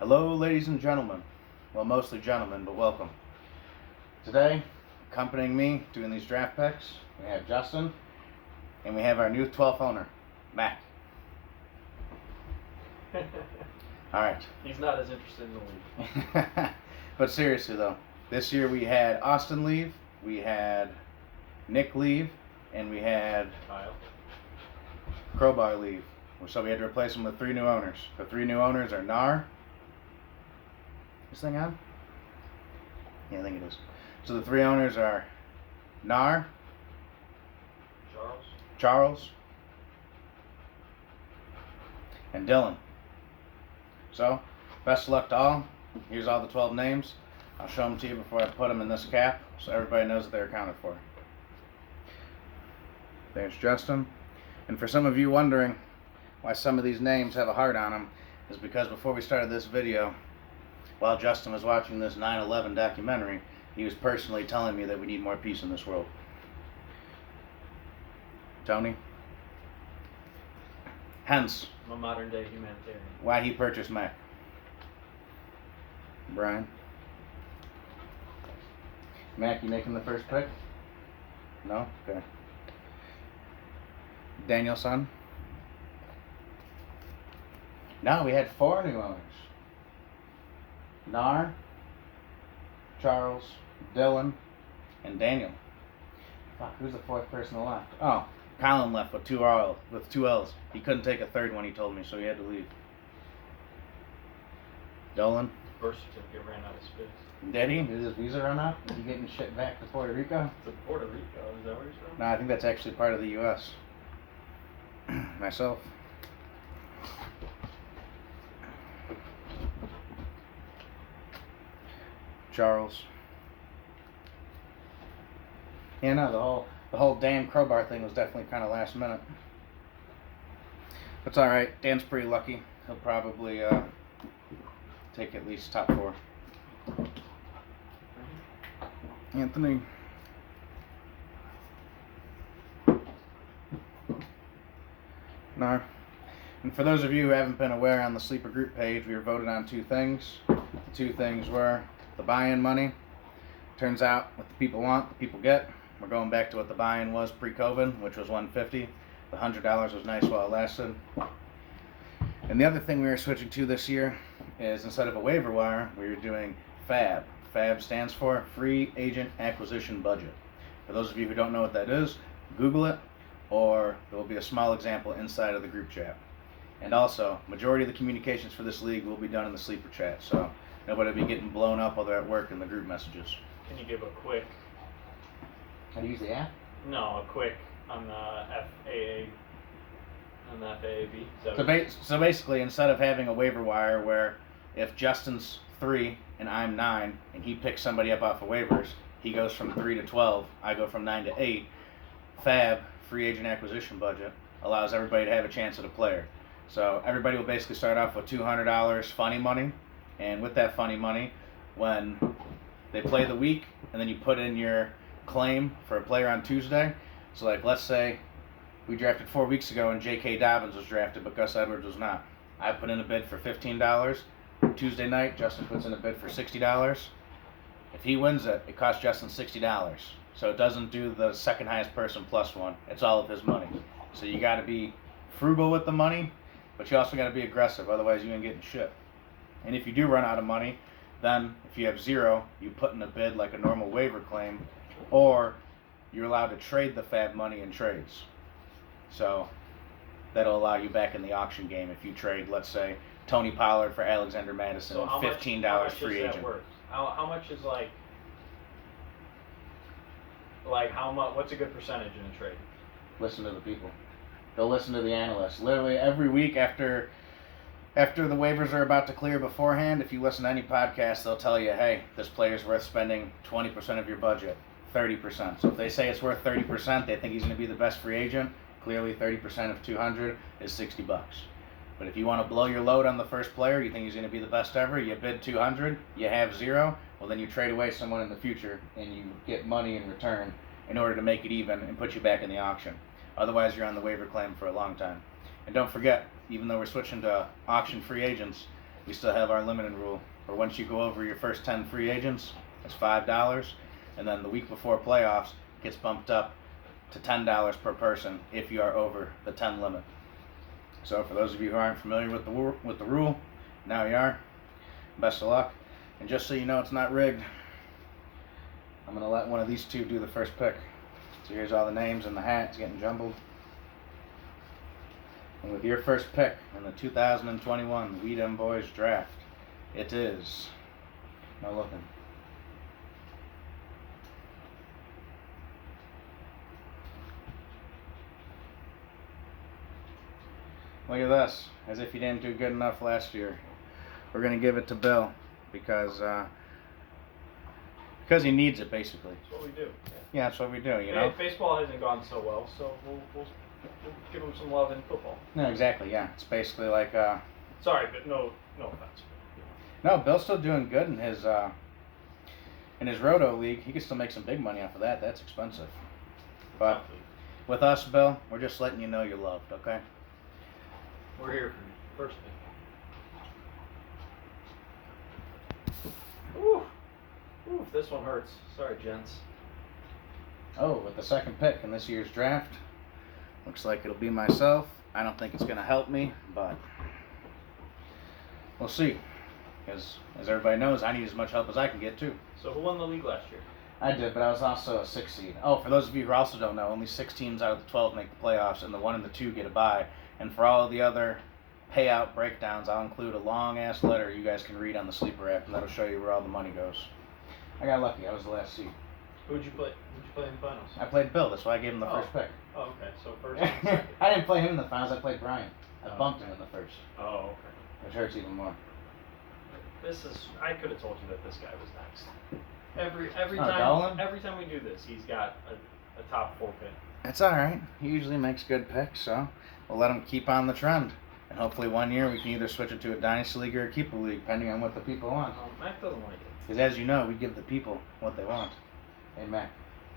Hello, ladies and gentlemen. Well, mostly gentlemen, but welcome. Today, accompanying me doing these draft picks, we have Justin, and we have our new 12th owner, Mac. All right. He's not as interested in the league. But seriously, though, this year we had Austin leave, we had Nick leave, and we had Kyle. Crowbar leave. So we had to replace them with 3 new owners. The 3 new owners are Nar. This thing on? Yeah, I think it is. So the 3 owners are Nar, Charles, and Dylan. So, best of luck to all. Here's all the 12 names. I'll show them to you before I put them in this cap so everybody knows that they're accounted for. There's Justin. And for some of you wondering why some of these names have a heart on them, is because before we started this video, while Justin was watching this 9/11 documentary, he was personally telling me that we need more peace in this world. Tony? Hence, I'm a modern day humanitarian. why he purchased Mac. Brian? Mac, you making the first pick? No? Okay. Danielson? No, we had 4 new owners. Nar, Charles, Dylan, and Daniel. Fuck, who's the 4th person left? Oh, Colin left with 2 L's. He couldn't take a 3rd one, he told me, so he had to leave. Dolan? Birth certificate ran out of space. Did he? Did his visa run out? Is he getting shipped back to Puerto Rico? To Puerto Rico, is that where he's from? No, I think that's actually part of the U.S. Myself. Charles. Yeah, no, the whole Dan Crowbar thing was definitely kind of last minute. It's all right. Dan's pretty lucky. He'll probably take at least top 4. Anthony. No. And for those of you who haven't been aware, on the Sleeper Group page, we were voted on 2 things. The 2 things were the buy-in money. Turns out what the people want, the people get. We're going back to what the buy-in was pre-COVID, which was $150. The $100 was nice while it lasted. And the other thing we are switching to this year is, instead of a waiver wire, we are doing FAB. FAB stands for Free Agent Acquisition Budget. For those of you who don't know what that is, Google it, or there will be a small example inside of the group chat. And also, majority of the communications for this league will be done in the sleeper chat, so nobody will be getting blown up while they're at work in the group messages. Can you give a quick? How do you use the app? No, a quick on the FAA. On the FAAB. So basically, instead of having a waiver wire where if Justin's 3 and I'm 9 and he picks somebody up off of waivers, he goes from 3 to 12, I go from 9 to 8. FAB, Free Agent Acquisition Budget, allows everybody to have a chance at a player. So everybody will basically start off with $200 funny money, and with that funny money, when they play the week, and then you put in your claim for a player on Tuesday. So like, let's say we drafted 4 weeks ago and J.K. Dobbins was drafted, but Gus Edwards was not. I put in a bid for $15. Tuesday night, Justin puts in a bid for $60. If he wins it, it costs Justin $60. So it doesn't do the second highest person plus 1. It's all of his money. So you got to be frugal with the money, but you also got to be aggressive. Otherwise, you ain't getting shit. And if you do run out of money, then if you have 0, you put in a bid like a normal waiver claim, or you're allowed to trade the FAB money in trades. So that'll allow you back in the auction game if you trade, let's say, Tony Pollard for Alexander Madison, so $15 free agent. How much work? How much is like how much? What's a good percentage in a trade? Listen to the people. They'll listen to the analysts. Literally every week after the waivers are about to clear beforehand, if you listen to any podcast, they'll tell you, hey, this player's worth spending 20% of your budget, 30%. So if they say it's worth 30%, they think he's going to be the best free agent. Clearly 30% of 200 is $60. But if you want to blow your load on the first player, you think he's going to be the best ever, you bid 200, you have 0, well then you trade away someone in the future and you get money in return in order to make it even and put you back in the auction. Otherwise, you're on the waiver claim for a long time. And don't forget, even though we're switching to auction free agents, we still have our limited rule, where once you go over your first 10 free agents, it's $5, and then the week before playoffs gets bumped up to $10 per person if you are over the 10 limit. So for those of you who aren't familiar with the rule, now you are. Best of luck. And just so you know it's not rigged, I'm going to let one of these two do the first pick. So here's all the names and the hats getting jumbled. And with your first pick in the 2021 WeedemBoiz draft, it is, no looking, look at this, as if you didn't do good enough last year. We're going to give it to Bill because he needs it, basically. That's what we do. Yeah, that's what we do, you know? Baseball hasn't gone so well, so we'll give him some love in football. No, exactly, yeah. It's basically like, Sorry, but no offense. no, Bill's still doing good in his Roto League. He can still make some big money off of that. That's expensive. But with us, Bill, we're just letting you know you're loved, okay? We're here for you. First pick. Ooh, this one hurts. Sorry, gents. Oh, with the second pick in this year's draft, looks like it'll be myself. I don't think it's going to help me, but we'll see. Because, as everybody knows, I need as much help as I can get, too. So who won the league last year? I did, but I was also a 6 seed. Oh, for those of you who also don't know, only 6 teams out of the 12 make the playoffs, and the 1 and the 2 get a bye. And for all of the other payout breakdowns, I'll include a long-ass letter you guys can read on the Sleeper app, and that'll show you where all the money goes. I got lucky. I was the last seed. Who'd you play? Who'd you play in the finals? I played Bill. That's why I gave him the first pick. Oh, okay. So first and second. I didn't play him in the finals. I played Brian. I bumped him in the first. Oh, okay. Which hurts even more. I could have told you that this guy was next. Every Dolan? every time we do this, he's got a top 4 pick. That's all right. He usually makes good picks, so we'll let him keep on the trend. And hopefully one year we can either switch it to a Dynasty League or a Keeper League, depending on what the people want. Mac doesn't like it. Because as you know, we give the people what they want. Hey, Mac,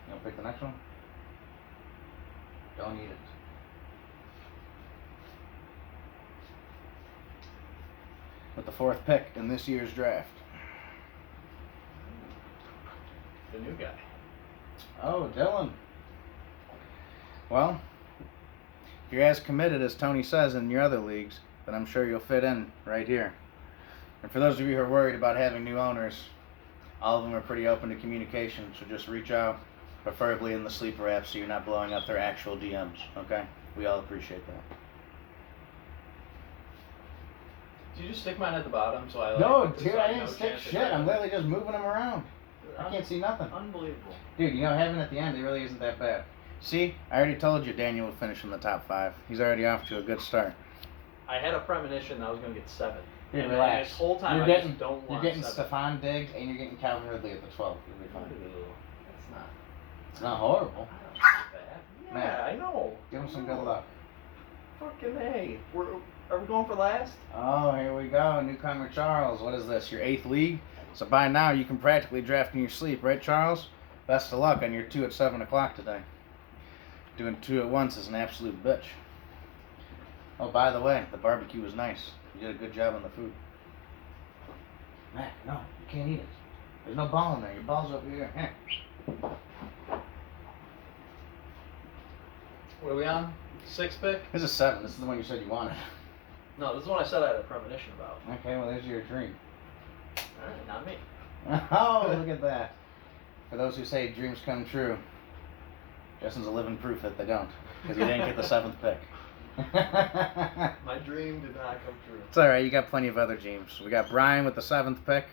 you want to pick the next one? Don't eat it. With the 4th pick in this year's draft. The new guy. Oh, Dylan. Well, if you're as committed as Tony says in your other leagues, then I'm sure you'll fit in right here. And for those of you who are worried about having new owners, all of them are pretty open to communication, so just reach out, preferably in the Sleeper app so you're not blowing up their actual DMs, okay? We all appreciate that. Did you just stick mine at the bottom so I No, dude, I didn't stick shit. I'm literally just moving them around. I can't see nothing. Unbelievable. Dude, you know, having at the end, it really isn't that bad. See, I already told you Daniel would finish in the top 5. He's already off to a good start. I had a premonition that I was going to get 7. Dude, and relax. This whole time you're I getting, just don't want You're getting 7. Stephon Diggs and you're getting Calvin Ridley at the 12th. You'll be fine. It's not horrible. Yeah, Man, I know. give him some good luck. Fucking A. Are we going for last? Oh, here we go. Newcomer Charles. What is this? Your 8th league? So by now you can practically draft in your sleep, right, Charles? Best of luck on your 2 at 7 o'clock today. Doing 2 at once is an absolute bitch. Oh, by the way, the barbecue was nice. You did a good job on the food. Mac, no, you can't eat it. There's no ball in there. Your ball's over here. Here. What are we on? 6th pick? This is 7. This is the one you said you wanted. No, this is one I said I had a premonition about. Okay, well, there's your dream. Alright, not me. Oh, look at that. For those who say dreams come true, Justin's a living proof that they don't. Because he didn't get the 7th pick. My dream did not come true. It's alright, you got plenty of other dreams. We got Brian with the 7th pick.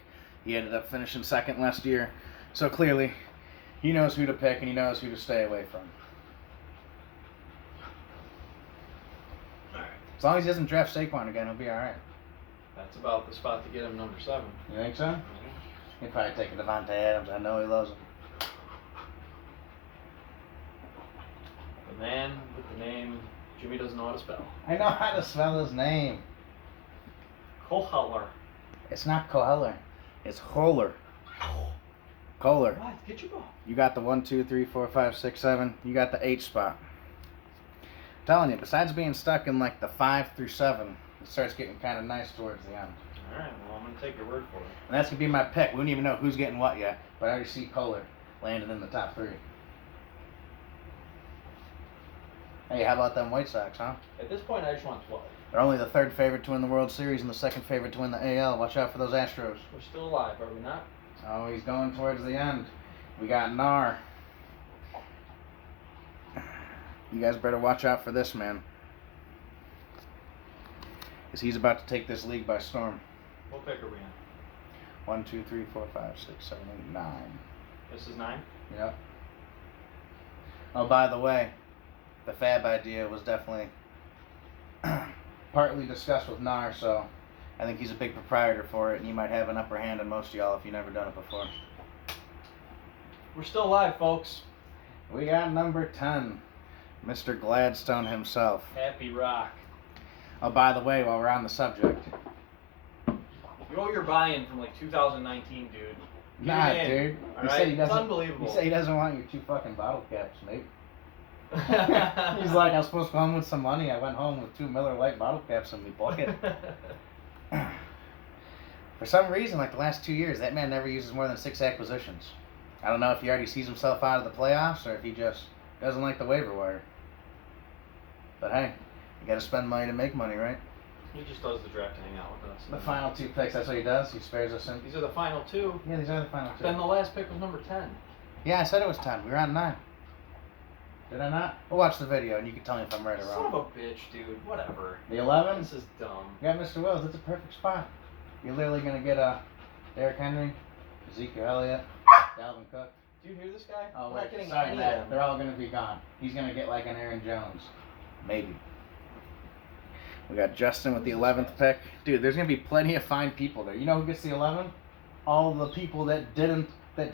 He ended up finishing 2nd last year. So clearly, he knows who to pick and he knows who to stay away from. Alright. As long as he doesn't draft Saquon again, he'll be alright. That's about the spot to get him number 7. You think so? He'd probably take a Devontae Adams. I know he loves him. The man with the name Jimmy doesn't know how to spell. I know how to spell his name. Kohaler. It's not Kohler. It's Holler. Kohler. What? Get your ball. You got the 1, 2, 3, 4, 5, 6, 7. You got the 8 spot. I'm telling you, besides being stuck in like the 5 through 7, it starts getting kind of nice towards the end. All right. Well, I'm gonna take your word for it. And that's gonna be my pick. We don't even know who's getting what yet, but I already see Kohler landing in the top 3. Hey, how about them White Sox, huh? At this point, I just want 12. They're only the 3rd favorite to win the World Series and the 2nd favorite to win the AL. Watch out for those Astros. We're still alive, are we not? Oh, he's going towards the end. We got Nar. You guys better watch out for this man, because he's about to take this league by storm. What pick are we in? 1, 2, 3, 4, 5, 6, 7, 8, 9. This is 9? Yep. Oh, by the way, the Fab idea was definitely partly discussed with Nar, so I think he's a big proprietor for it, and he might have an upper hand on most of y'all if you've never done it before. We're still alive, folks. We got number 10, Mr. Gladstone himself. Happy Rock. Oh, by the way, while we're on the subject. You owe your buy-in from like 2019, dude. Nah, Get in. dude. All He right? said he It's doesn't. unbelievable. He said he doesn't want your 2 fucking bottle caps, mate. He's like, I was supposed to go home with some money. I went home with 2 Miller Lite bottle caps in my pocket. For some reason, like the last 2 years, that man never uses more than 6 acquisitions. I don't know if he already sees himself out of the playoffs or if he just doesn't like the waiver wire. But hey, you gotta spend money to make money, right? He just does the draft to hang out with us. The final 2 picks, that's what he does. He spares us in. These are the final 2. Yeah, these are the final 2. Then the last pick was number 10. Yeah, I said it was 10. We were on 9. Did I not? We'll watch the video and you can tell me if I'm right or Son wrong. of a bitch, dude. Whatever. The 11? This is dumb. You got Mr. Wills. It's a perfect spot. You're literally going to get Derrick Henry, Ezekiel Elliott, Dalvin Cook. Do you hear this guy? Oh, I'm wait. not getting Sorry, any Matt. of them. They're all going to be gone. He's going to get like an Aaron Jones. Maybe. We got Justin with the 11th pick. Dude, there's going to be plenty of fine people there. You know who gets the 11? All the people that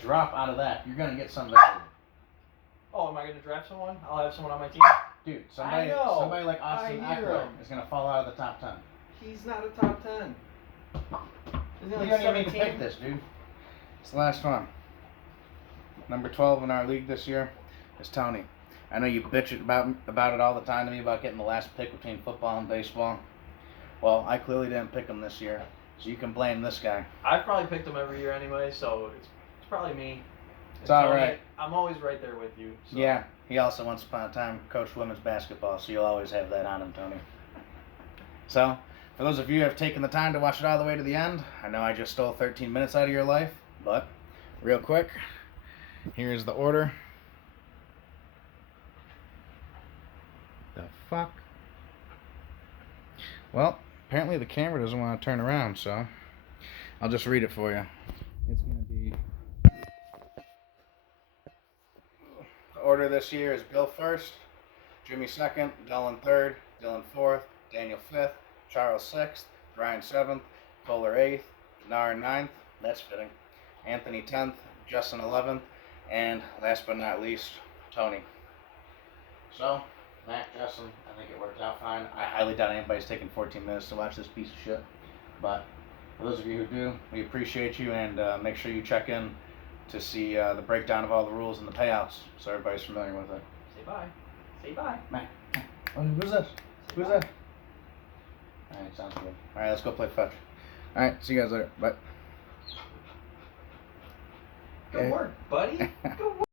drop out of that. You're going to get some value. Oh, am I going to draft someone? I'll have someone on my team? Dude, somebody like Austin Eckler is going to fall out of the top 10. He's not a top 10. Isn't You he don't like even need to 17? pick this, dude. It's the last one. Number 12 in our league this year is Tony. I know you bitch about it all the time to me about getting the last pick between football and baseball. Well, I clearly didn't pick him this year, so you can blame this guy. I've probably picked him every year anyway, so it's probably me. It's all right. I'm always right there with you. So. Yeah, he also once upon a time coached women's basketball, so you'll always have that on him, Tony. So, for those of you who have taken the time to watch it all the way to the end, I know I just stole 13 minutes out of your life, but real quick, here's the order. The fuck? Well, apparently the camera doesn't want to turn around, so I'll just read it for you. It's going to be... The order this year is Bill first, Jimmy second, Dylan third, Dylan fourth, Daniel fifth, Charles sixth, Brian seventh, Kohler eighth, Nar ninth, that's fitting, Anthony 10th, Justin 11th, and last but not least, Tony. So, Matt, Justin, I think it worked out fine. I highly doubt anybody's taking 14 minutes to watch this piece of shit. But for those of you who do, we appreciate you, and make sure you check in to see the breakdown of all the rules and the payouts so everybody's familiar with it. Say bye. Say bye. Matt. Oh, who's this? Who's that? Alright, sounds good. Alright, let's go play fetch. Alright, see you guys later. Bye. Good work, buddy. Good work.